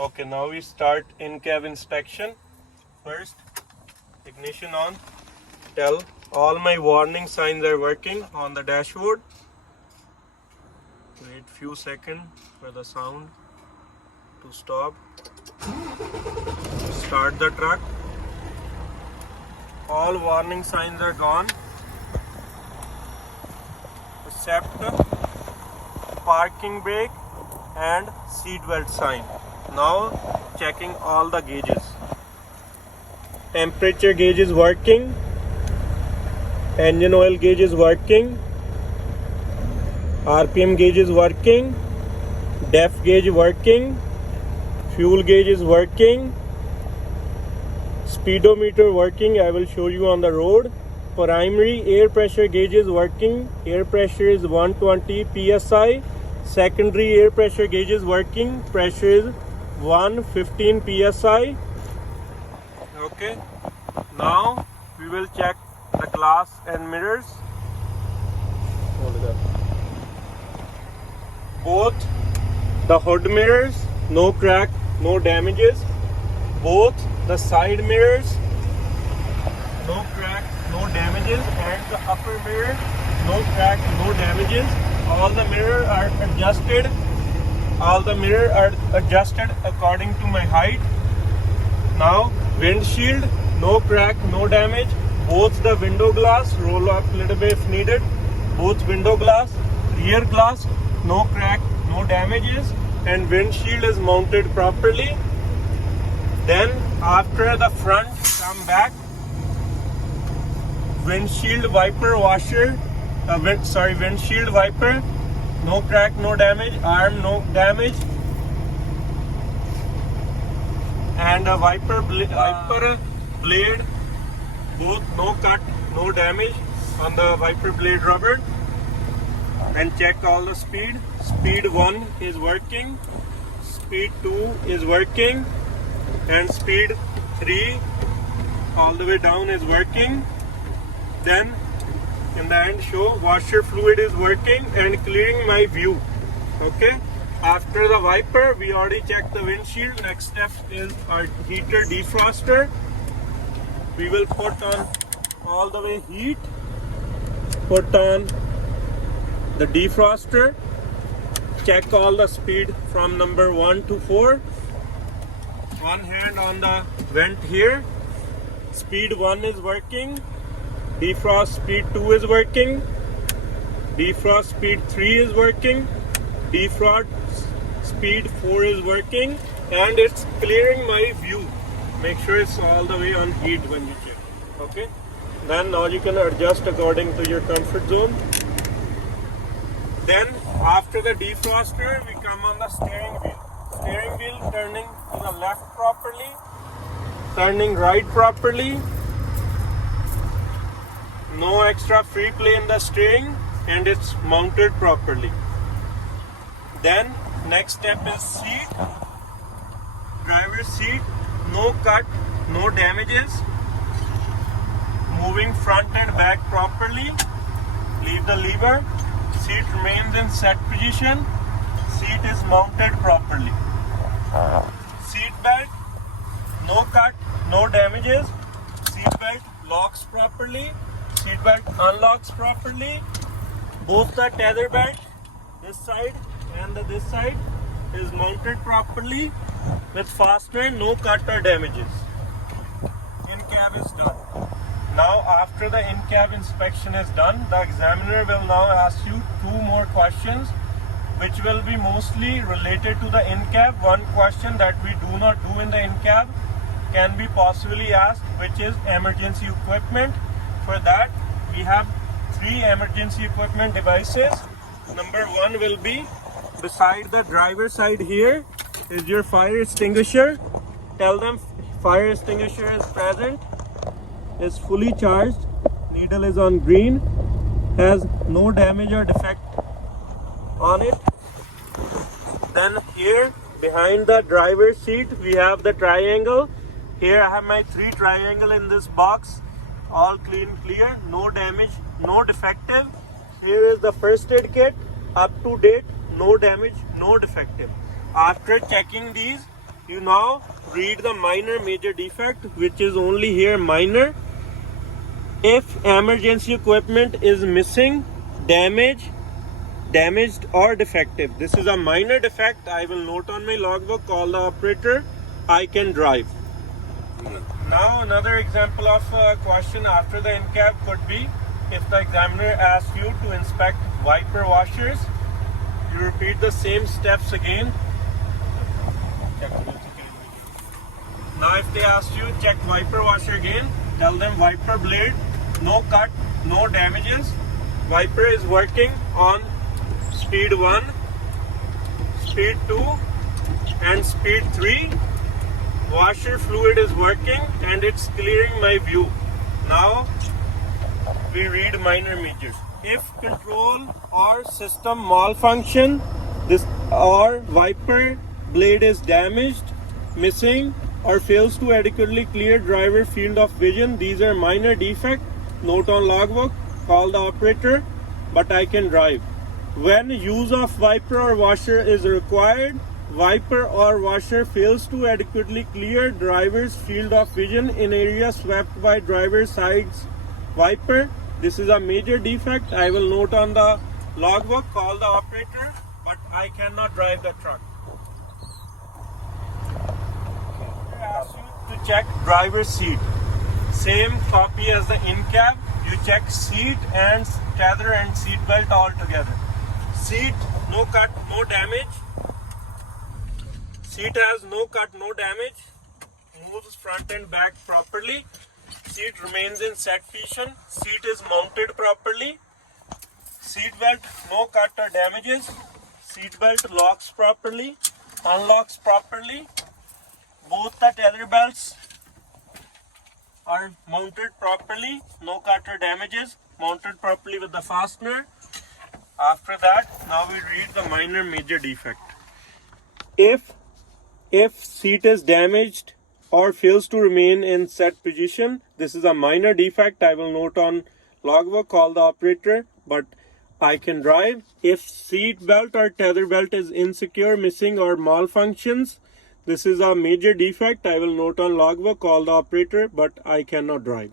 Okay, now we start in-cab inspection. First, ignition on. Tell all my warning signs are working on the dashboard. Wait few seconds for the sound to stop. Start the truck. All warning signs are gone except parking brake and seat belt sign. Now checking all the gauges. Temperature gauge is working. Engine oil gauge is working. RPM gauge is working. Depth gauge working. Fuel gauge is working. Speedometer working. I will show you on the road. Primary air pressure gauge is working. Air pressure is 120 psi. Secondary air pressure gauge is working. Pressure is 115 psi. Okay. Now we will check the glass and mirrors. Both the hood mirrors, no crack, no damages. Both the side mirrors, no crack, no damages, and the upper mirror, no crack, no damages. All the mirrors are adjusted. All the mirrors are adjusted according to my height. Now windshield, no crack, no damage. Both the window glass, roll up a little bit if needed. Both window glass, rear glass, no crack, no damages, and windshield is mounted properly. Then after the front, come back. Windshield wiper washer, windshield wiper, no crack, no damage, arm no damage, and a wiper blade, both no cut, no damage on the wiper blade rubber. And check all the speed. Speed 1 is working, speed 2 is working, and speed 3 all the way down is working. Then in the end show washer fluid is working and clearing my view. Okay, after the wiper we already checked the windshield. Next step is our heater defroster. We will put on all the way heat, put on the defroster, check all the speed from number 1 to 4. One hand on the vent here. Speed 1 is working. Defrost speed 2 is working. Defrost speed 3 is working. Defrost speed 4 is working, and it's clearing my view. Make sure it's all the way on heat when you check. Okay. Then now you can adjust according to your comfort zone. Then after the defroster, we come on the steering wheel. Steering wheel turning to the left properly, turning right properly. No extra free play in the steering, and it's mounted properly. Then next step is seat. Driver's seat, no cut, no damages. Moving front and back properly. Leave the lever. Seat remains in set position. Seat is mounted properly. Seat belt, no cut, no damages. Seat belt locks properly. Seat belt unlocks properly. Both the tether belt, this side and this side, is mounted properly with fastener, no cut or damages. In-cab is done. Now after the in-cab inspection is done, the examiner will now ask you 2 more questions, which will be mostly related to the in-cab. One question that we do not do in the in-cab can be possibly asked, which is emergency equipment. For that, we have 3 emergency equipment devices. Number 1 will be beside the driver side here is your fire extinguisher. Tell them fire extinguisher is present, is fully charged, needle is on green, has no damage or defect on it. Then here behind the driver's seat we have the triangle. Here I have my 3 triangle in this box, all clean, clear, no damage, no defective. Here is the first aid kit, up to date, no damage, no defective. After checking these, You now read the minor major defect, which is only here minor. If emergency equipment is missing, damaged or defective. This is a minor defect. I will note on my logbook, call the operator, I can drive. Now another example of a question after the Incab could be, if the examiner asks you to inspect wiper washers, you repeat the same steps again. Now if they ask you check wiper washer again, tell them wiper blade, no cut, no damages. Wiper is working on speed 1, speed 2 and speed 3. Washer fluid is working and it's clearing my view. Now we read minor majors. If control or system malfunction, this or wiper blade is damaged, missing or fails to adequately clear driver field of vision, these are minor defect. Note on logbook, call the operator, but I can drive. When use of wiper or washer is required, wiper or washer fails to adequately clear driver's field of vision in area swept by driver's side's wiper. This is a major defect. I will note on the logbook, call the operator, but I cannot drive the truck. I ask you to check driver's seat. Same copy as the Incab. You check seat and tether and seat belt all together. Seat, no cut, no damage. Seat has no cut, no damage. Moves front and back properly. Seat remains in set position. Seat is mounted properly. Seat belt, no cut or damages. Seat belt locks properly, unlocks properly. Both the tether belts are mounted properly, no cut or damages, mounted properly with the fastener. After that, now we read the minor major defect. If seat is damaged or fails to remain in set position, this is a minor defect. I will note on logbook, call the operator, but I can drive. If seat belt or tether belt is insecure, missing or malfunctions, this is a major defect. I will note on logbook, call the operator, but I cannot drive.